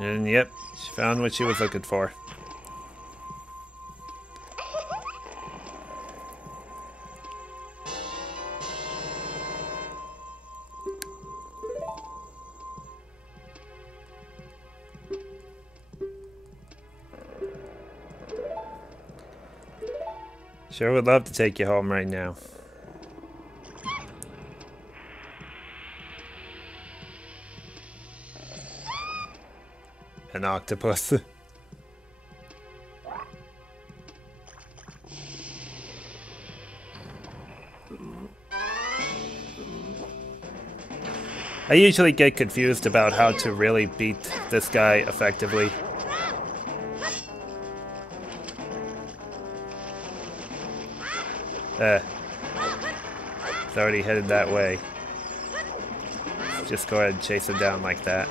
And yep, she found what she was looking for. Sure would love to take you home right now. An octopus. I usually get confused about how to really beat this guy effectively. It's already headed that way. Just go ahead and chase him down like that.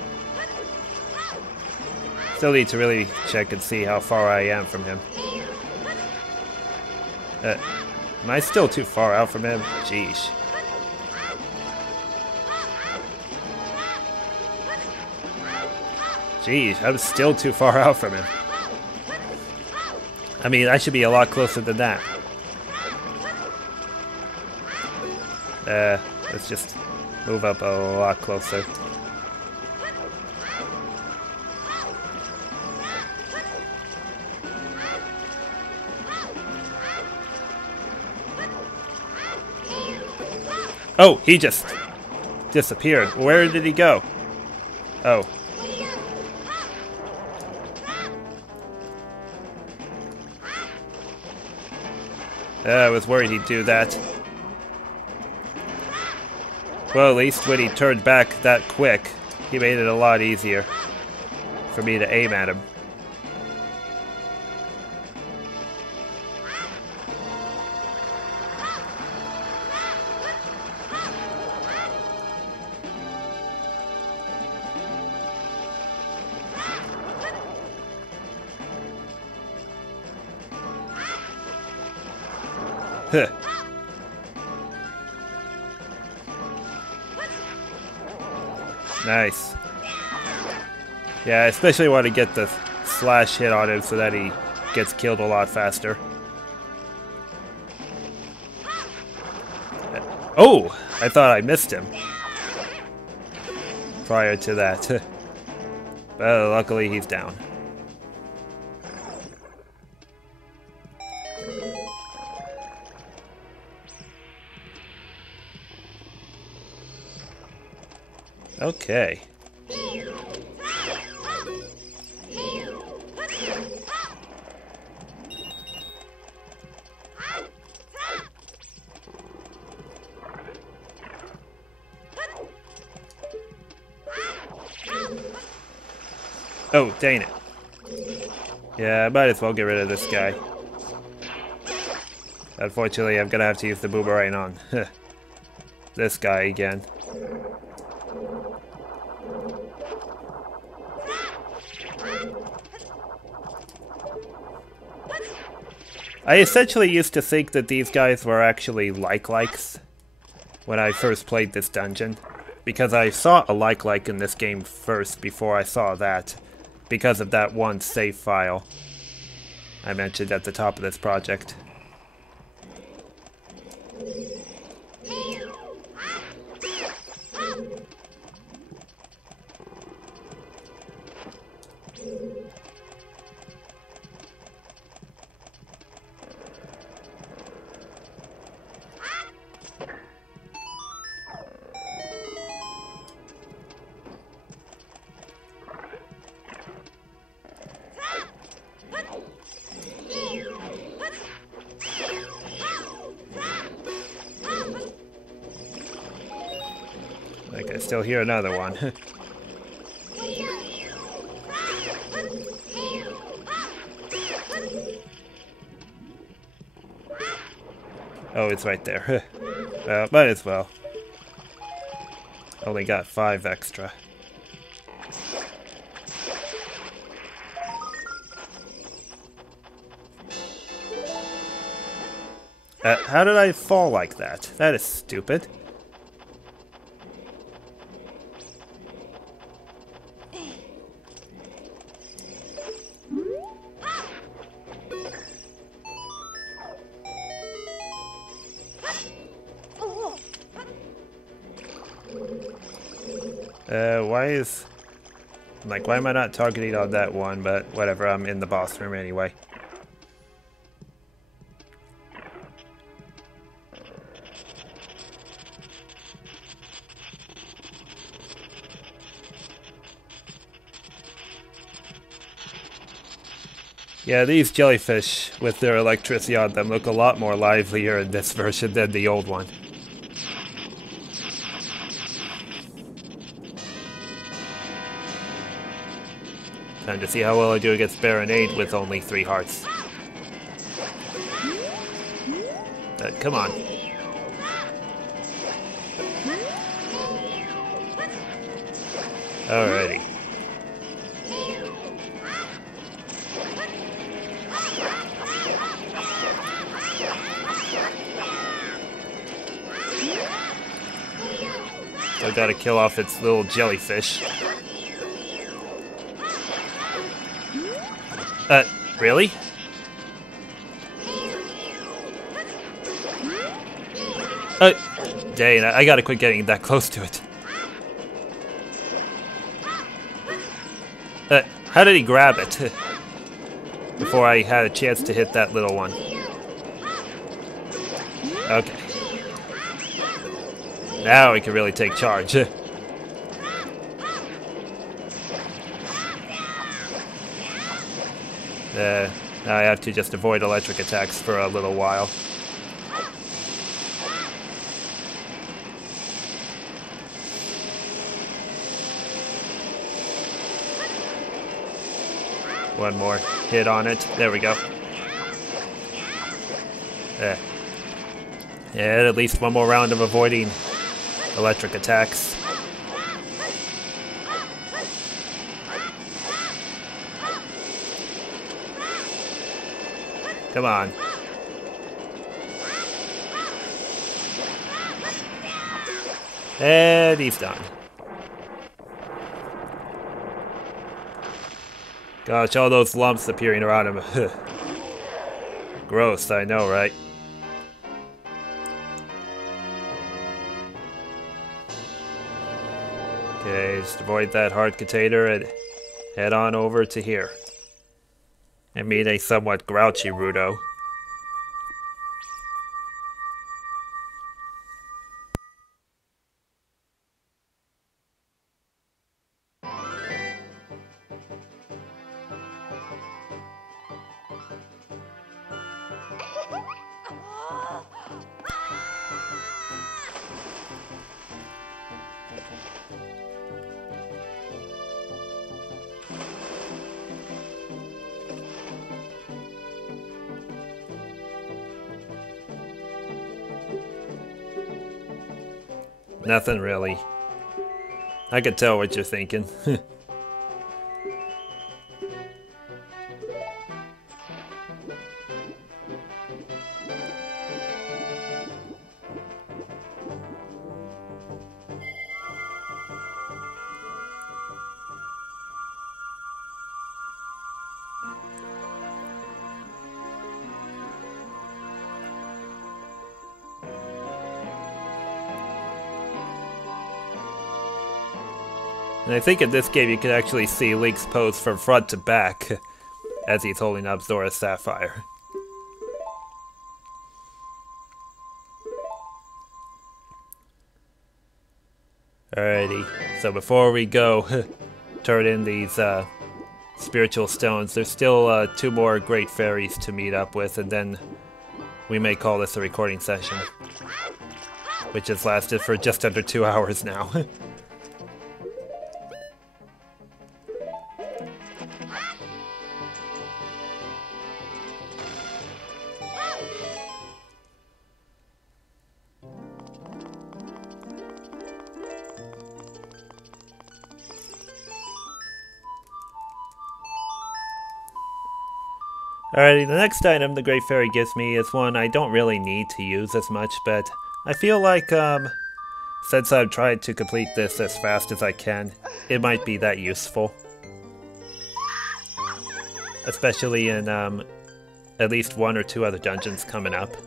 Still need to really check and see how far I am from him. Am I still too far out from him? Jeez. Jeez, I'm still too far out from him. I mean, I should be a lot closer than that. Let's just move up a lot closer. Oh, he just disappeared. Where did he go? Oh. I was worried he'd do that. Well, at least when he turned back that quick, he made it a lot easier for me to aim at him. Huh. Nice. Yeah, I especially want to get the slash hit on him so that he gets killed a lot faster. Oh! I thought I missed him prior to that. Well, luckily he's down. Okay. Oh, dang it. Yeah, I might as well get rid of this guy. Unfortunately, I'm gonna have to use the boomerang on this guy again. I essentially used to think that these guys were actually like-likes when I first played this dungeon, because I saw a like-like in this game first before I saw that, because of that one save file I mentioned at the top of this project. I can still hear another one. Oh, it's right there. Might as well. Only got 5 extra. How did I fall like that? That is stupid. Why is... Like, why am I not targeting on that one? But whatever, I'm in the boss room anyway. Yeah, these jellyfish with their electricity on them look a lot more livelier in this version than the old one. Time to see how well I do against Baronade with only 3 hearts. Come on. Alrighty. I gotta kill off its little jellyfish. Really? Dang, I gotta quit getting that close to it. How did he grab it? Before I had a chance to hit that little one. Okay. Now we can really take charge. Now I have to just avoid electric attacks for a little while. One more hit on it. There we go. Yeah, at least one more round of avoiding electric attacks. Come on. And he's done. Gosh, all those lumps appearing around him. Gross, I know, right? Okay, just avoid that hard container and head on over to here. I mean a somewhat grouchy Rudo. Nothing really. I could tell what you're thinking. And I think in this game you can actually see Link's pose from front to back as he's holding up Zora's Sapphire. Alrighty, so before we go turn in these spiritual stones, there's still 2 more great fairies to meet up with, and then we may call this a recording session, which has lasted for just under 2 hours now. Alrighty, the next item the Great Fairy gives me is one I don't really need to use as much, but I feel like, since I've tried to complete this as fast as I can, it might be that useful. Especially in, at least 1 or 2 other dungeons coming up.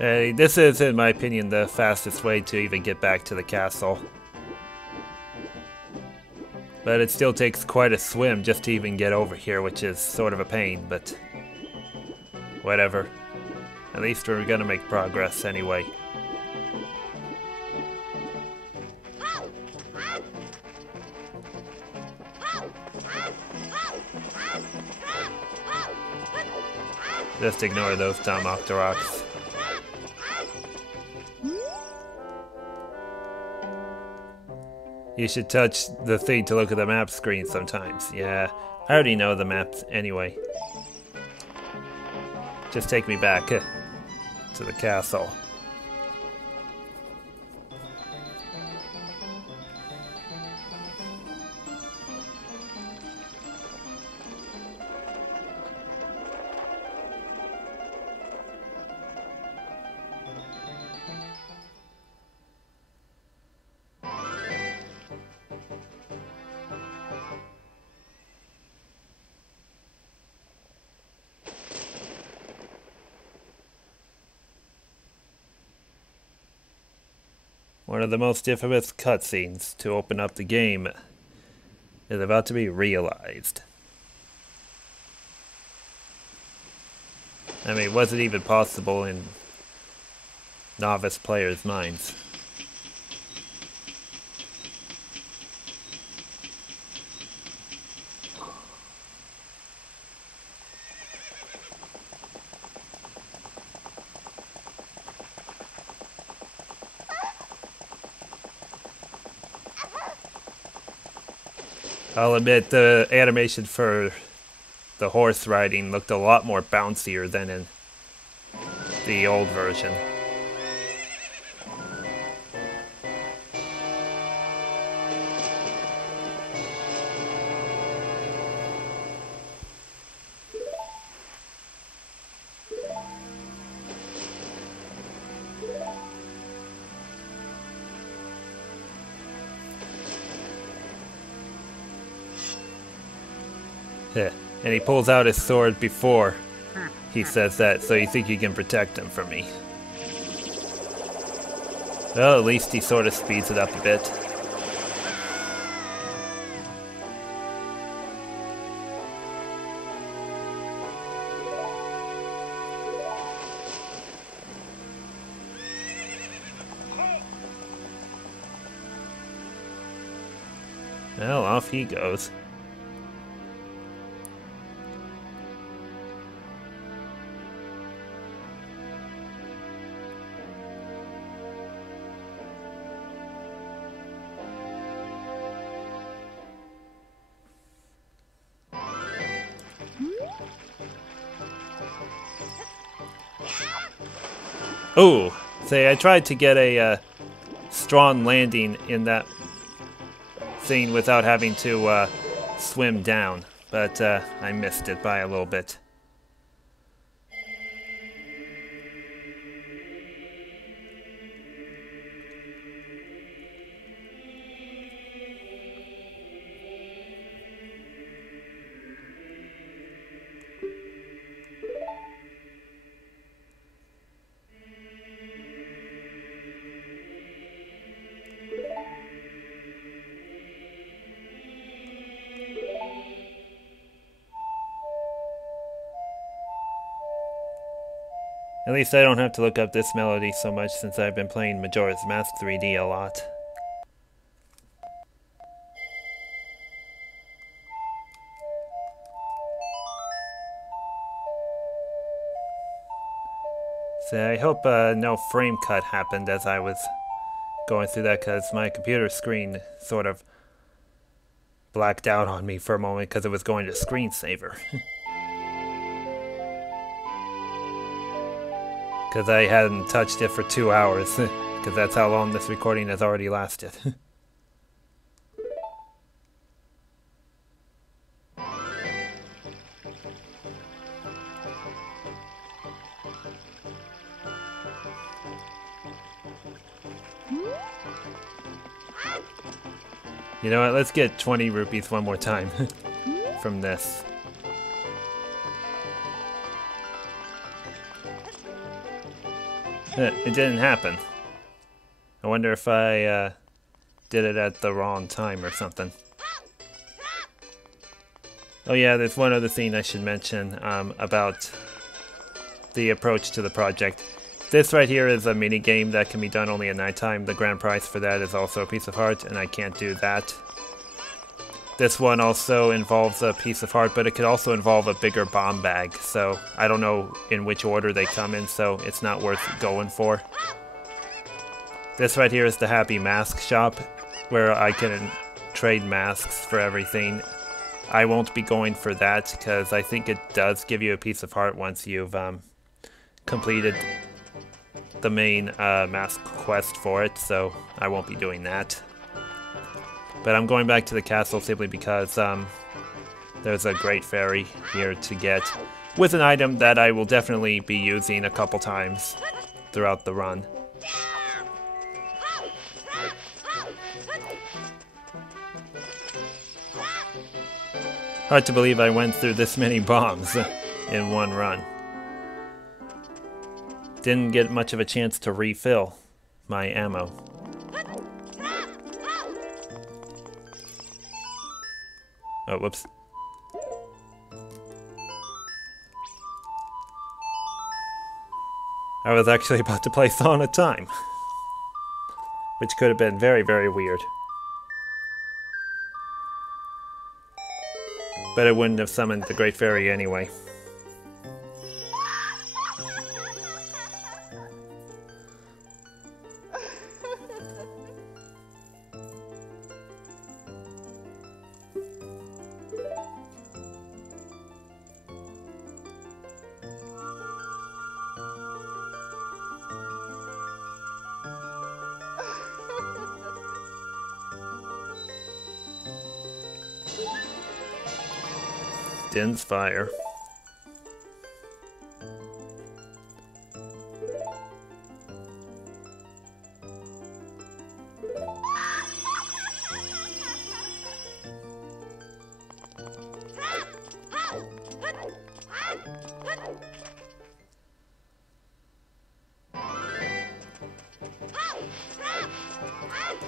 This is, in my opinion, the fastest way to even get back to the castle. But it still takes quite a swim just to even get over here, which is sort of a pain, but whatever. At least we're gonna make progress anyway. Just ignore those dumb Octoroks. You should touch the thing to look at the map screen sometimes. Yeah, I already know the maps anyway. Just take me back to the castle. One of the most infamous cutscenes to open up the game is about to be realized. I mean, was it even possible in novice players' minds? I'll admit the animation for the horse riding looked a lot more bouncier than in the old version. And he pulls out his sword before he says that, so you think you can protect him from me. Well, at least he sort of speeds it up a bit. Well, off he goes. Oh, say I tried to get a strong landing in that thing without having to swim down, but I missed it by a little bit. At least I don't have to look up this melody so much since I've been playing Majora's Mask 3D a lot. So I hope no frame cut happened as I was going through that, because my computer screen sort of blacked out on me for a moment because it was going to screensaver. Because I hadn't touched it for 2 hours, because that's how long this recording has already lasted. You know what, let's get 20 rupees one more time from this. It didn't happen. I wonder if I did it at the wrong time or something. Oh yeah, there's one other thing I should mention about the approach to the project. This right here is a mini game that can be done only at nighttime. The grand prize for that is also a piece of heart, and I can't do that. This one also involves a piece of heart, but it could also involve a bigger bomb bag, so I don't know in which order they come in, so it's not worth going for. This right here is the Happy Mask Shop, where I can trade masks for everything. I won't be going for that, because I think it does give you a piece of heart once you've completed the main mask quest for it, so I won't be doing that. But I'm going back to the castle simply because there's a great fairy here to get, with an item that I will definitely be using a couple times throughout the run. Hard to believe I went through this many bombs in one run. Didn't get much of a chance to refill my ammo. Oh, whoops. I was actually about to play Song of Time, which could have been very, very weird. But it wouldn't have summoned the Great Fairy anyway. Din's fire.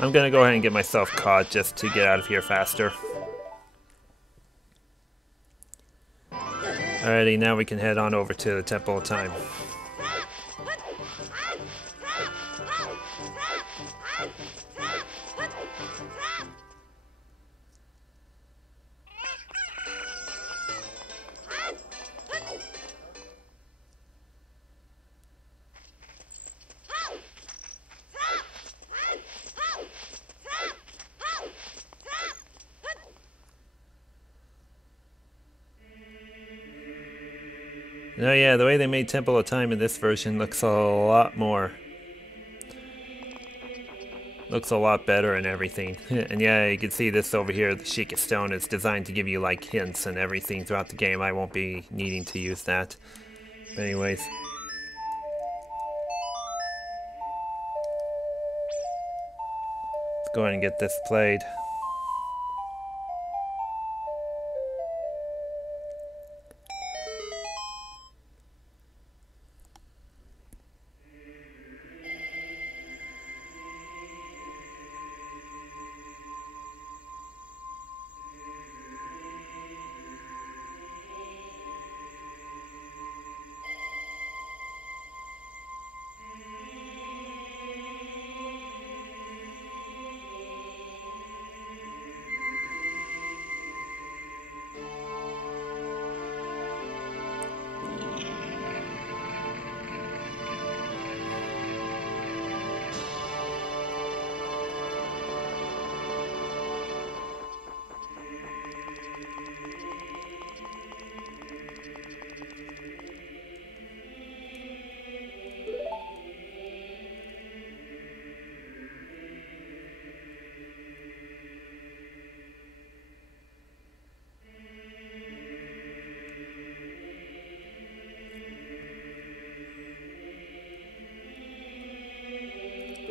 I'm gonna go ahead and get myself caught just to get out of here faster. Alrighty, now we can head on over to the Temple of Time. Oh yeah, the way they made Temple of Time in this version looks a lot better and everything. And yeah, you can see this over here, the Sheikah Stone is designed to give you like hints and everything throughout the game. I won't be needing to use that. But anyways. Let's go ahead and get this played.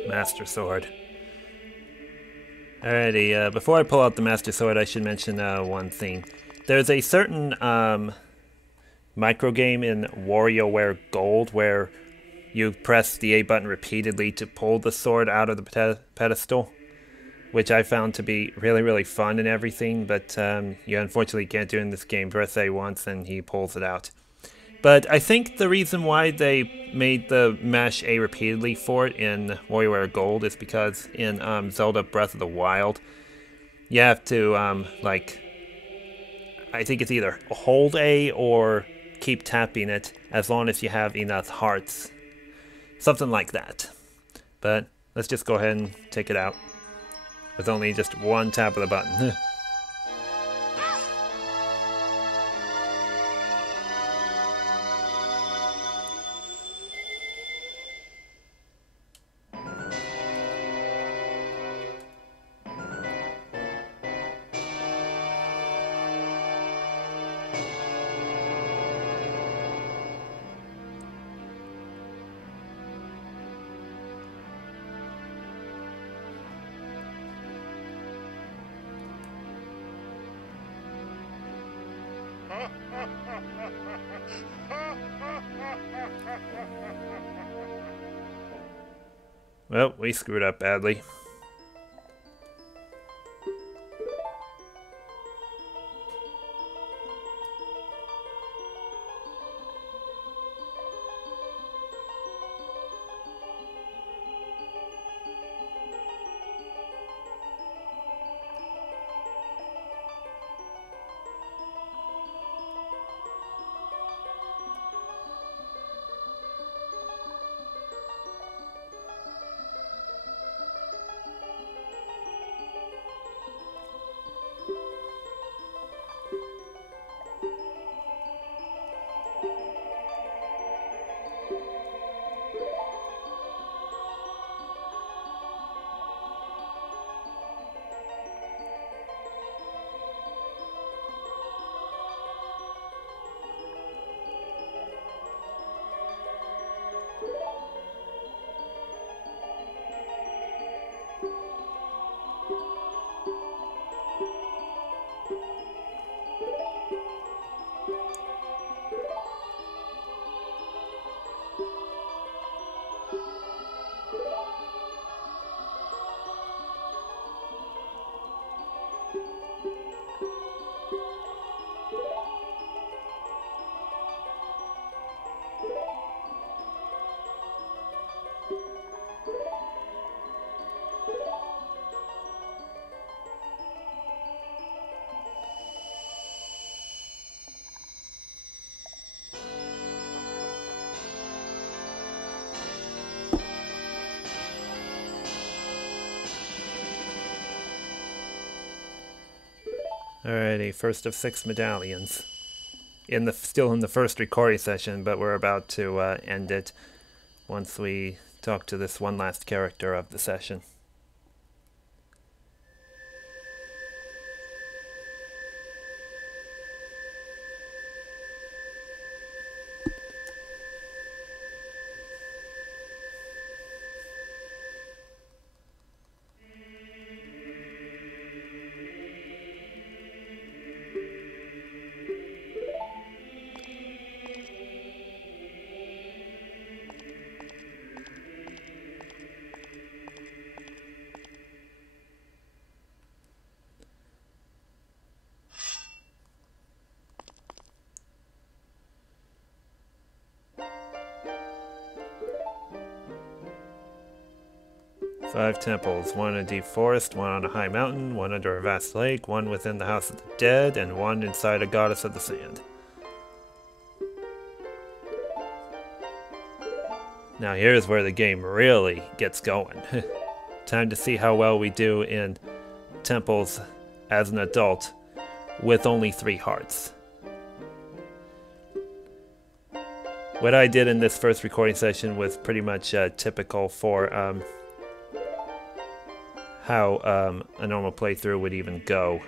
Master Sword. Alrighty, before I pull out the Master Sword, I should mention one thing. There's a certain micro game in WarioWare Gold where you press the A button repeatedly to pull the sword out of the pedestal, which I found to be really, really fun and everything, but you unfortunately can't do it in this game. Press A once and he pulls it out. But I think the reason why they made the mash A repeatedly for it in WarioWare Gold is because in Zelda Breath of the Wild, you have to, I think it's either hold A or keep tapping it as long as you have enough hearts. Something like that. But let's just go ahead and take it out with only just one tap of the button. Well, we screwed up badly. Alrighty, first of 6 medallions. Still in the first recording session, but we're about to end it once we talk to this one last character of the session. Five temples, one in a deep forest, one on a high mountain, one under a vast lake, one within the house of the dead, and one inside a goddess of the sand. Now here's where the game really gets going. Time to see how well we do in temples as an adult with only 3 hearts. What I did in this first recording session was pretty much typical for how a normal playthrough would even go,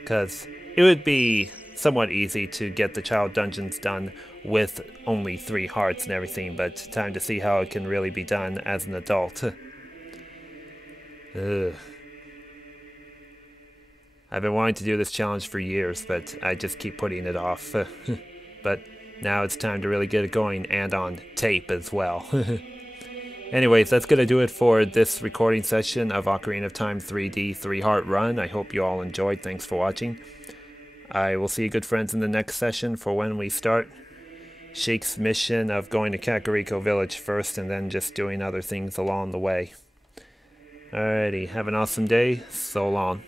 because it would be somewhat easy to get the child dungeons done with only 3 hearts and everything, but time to see how it can really be done as an adult. Ugh. I've been wanting to do this challenge for years, but I just keep putting it off. But Now it's time to really get it going, and on tape as well. Anyways, that's going to do it for this recording session of Ocarina of Time 3D 3-Heart Run. I hope you all enjoyed. Thanks for watching. I will see you good friends in the next session for when we start Sheik's mission of going to Kakariko Village first and then just doing other things along the way. Alrighty, have an awesome day. So long.